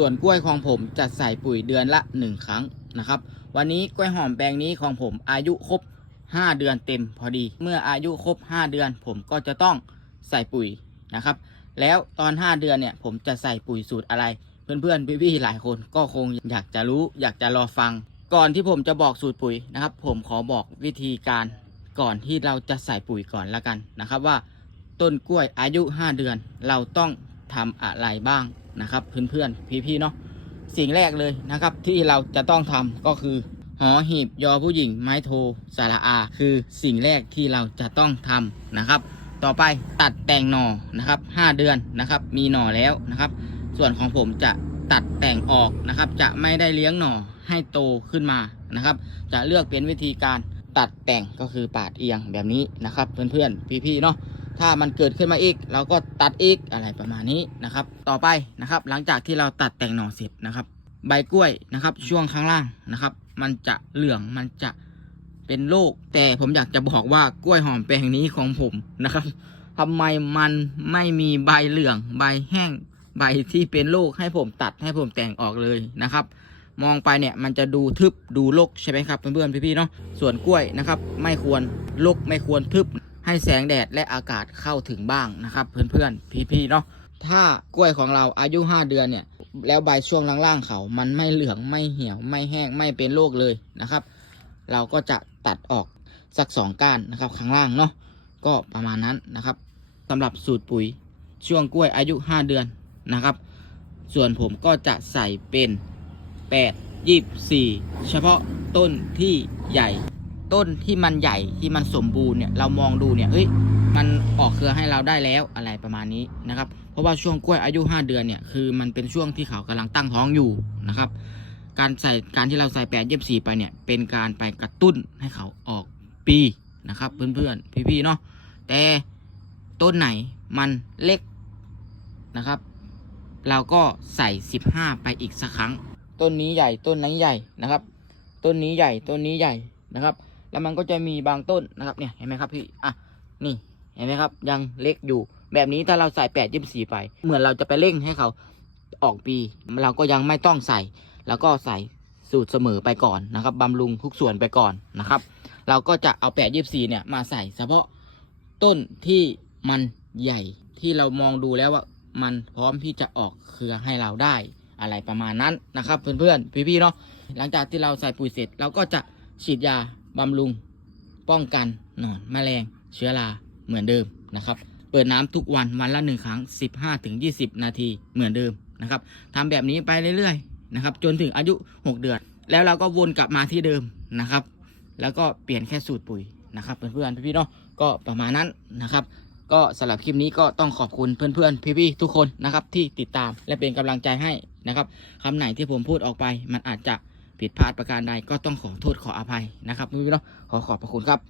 ส่วนกล้วยของผมจะใส่ปุ๋ยเดือนละ 1 ครั้งนะครับ วันนี้กล้วยหอมแปลงนี้ของผมอายุครบ 5 เดือนเต็มพอดี เมื่ออายุครบ 5 เดือน ผมก็จะต้องใส่ปุ๋ยนะครับ แล้วตอน 5 เดือนเนี่ยผมจะใส่ปุ๋ยสูตรอะไร เพื่อนๆพี่ๆหลายคนก็คงอยากจะรู้ อยากจะรอฟัง ก่อนที่ผมจะบอกสูตรปุ๋ยนะครับ ผมขอบอกวิธีการก่อนที่เราจะใส่ปุ๋ยก่อนละกันนะครับว่าต้นกล้วยอายุ 5 เดือน เราต้อง ทำอะไรบ้างนะครับ เพื่อนๆพี่ๆเนาะสิ่งแรกเลยนะครับ ที่เราจะต้องทำก็คือหอหีบยอผู้หญิงไม้โทสาระอา คือสิ่งแรกที่เราจะต้องทำนะครับ ต่อไปตัดแต่งหน่อนะครับ5เดือนนะครับ มีหน่อแล้วนะครับ ส่วนของผมจะตัดแต่งออกนะครับ จะไม่ได้เลี้ยงหน่อให้โตขึ้นมานะครับ จะเลือกเป็นวิธีการตัดแต่งก็คือปาดเอียงแบบนี้นะครับ เพื่อนๆพี่ๆเนาะ ถ้ามันเกิดขึ้นมาอีก เราก็ตัดอีกอะไรประมาณนี้นะครับ ต่อไปนะครับ หลังจากที่เราตัดแต่งหน่อเสร็จนะครับ ใบกล้วยนะครับ ช่วงข้างล่างนะครับ มันจะเหลืองมันจะเป็นโรคแต่ผมอยากจะบอกว่ากล้วยหอมแปลงนี้ของผมนะครับทำไมมันไม่มีใบเหลือง ใบแห้ง ใบที่เป็นโรคให้ผมตัดให้ผมแต่งออกเลยนะครับ มองไปเนี่ยมันจะดูทึบดูรกใช่ไหมครับเพื่อนๆพี่ๆเนาะส่วนกล้วยนะครับ ไม่ควรรกไม่ควรทึบ ให้แสงแดดและอากาศเข้าถึงบ้างนะครับ เพื่อนๆพี่ๆเนาะถ้ากล้วยของเราอายุ 5 เดือนเนี่ย แล้วใบช่วงล่างๆเขา มันไม่เหลืองไม่เหี่ยวไม่แห้งไม่เป็นโรคเลยนะครับ เราก็จะตัดออกสักสองก้านนะครับ ข้างล่างเนาะก็ประมาณนั้นนะครับสำหรับสูตรปุ๋ยช่วงกล้วยอายุ 5 เดือนนะครับ ส่วนผมก็จะใส่เป็น 8 24 เฉพาะต้นที่ใหญ่ ต้นที่มันใหญ่ที่มันสมบูรณ์เนี่ยเรามองดูเนี่ยเฮ้ยมันออกเครือให้เราได้แล้วอะไรประมาณนี้นะครับ เพราะว่าช่วงกล้วยอายุ 5 เดือนเนี่ยคือมันเป็นช่วงที่เขากำลังตั้งท้องอยู่นะครับ การใส่การที่เราใส่แปดเย็บสี่ไปเนี่ยเป็นการไปกระตุ้นให้เขาออกปีนะครับเพื่อนๆพี่ๆเนาะแต่ต้นไหนมันเล็กนะครับ เราก็ใส่ 15 ไปอีกสักครั้ง ต้นนี้ใหญ่ต้นนี้นใหญ่นะครับ ต้นนี้ใหญ่ต้นนี้ใหญ่นะครับ แล้วมันก็จะมีบางต้นนะครับเนี่ยเห็นไหมครับพี่อะนี่เห็นไหมครับ ยังเล็กอยู่ แบบนี้ถ้าเราใส่แปดยี่สี่ไป เหมือนเราจะไปเร่งให้เขาออกปีเราก็ยังไม่ต้องใส่ แล้วก็ใส่สูตรเสมอไปก่อนนะครับบำรุงทุกส่วนไปก่อนนะครับ เราก็จะเอาแปดยี่สี่เนี่ยมาใส่เฉพาะต้นที่มันใหญ่ที่เรามองดูแล้วว่ามันพร้อมที่จะออกเครือให้เราได้อะไรประมาณนั้นนะครับ เพื่อนๆ พี่ๆเนาะหลังจากที่เราใส่ปุ๋ยเสร็จเราก็จะฉีดยา บำรุง ป้องกันหนอนแมลง เชื้อราเหมือนเดิมนะครับ เปิดน้ำทุกวันวันละหนึ่งครั้ง 15-20 นาทีเหมือนเดิมนะครับทำแบบนี้ไปเรื่อยๆนะครับ จนถึงอายุ 6 เดือน แล้วเราก็วนกลับมาที่เดิมนะครับ แล้วก็เปลี่ยนแค่สูตรปุ๋ยนะครับเพื่อนๆพี่ๆเนาะก็ประมาณนั้นนะครับ ก็สำหรับคลิปนี้ก็ต้องขอบคุณเพื่อนๆ พี่ๆทุกคนนะครับที่ติดตามและเป็นกำลังใจให้นะครับคำไหนที่ผมพูดออกไปมันอาจจะ ผิดพลาดประการใดก็ต้องขอโทษขออภัยนะครับพี่เนาะขอขอบพระคุณครับ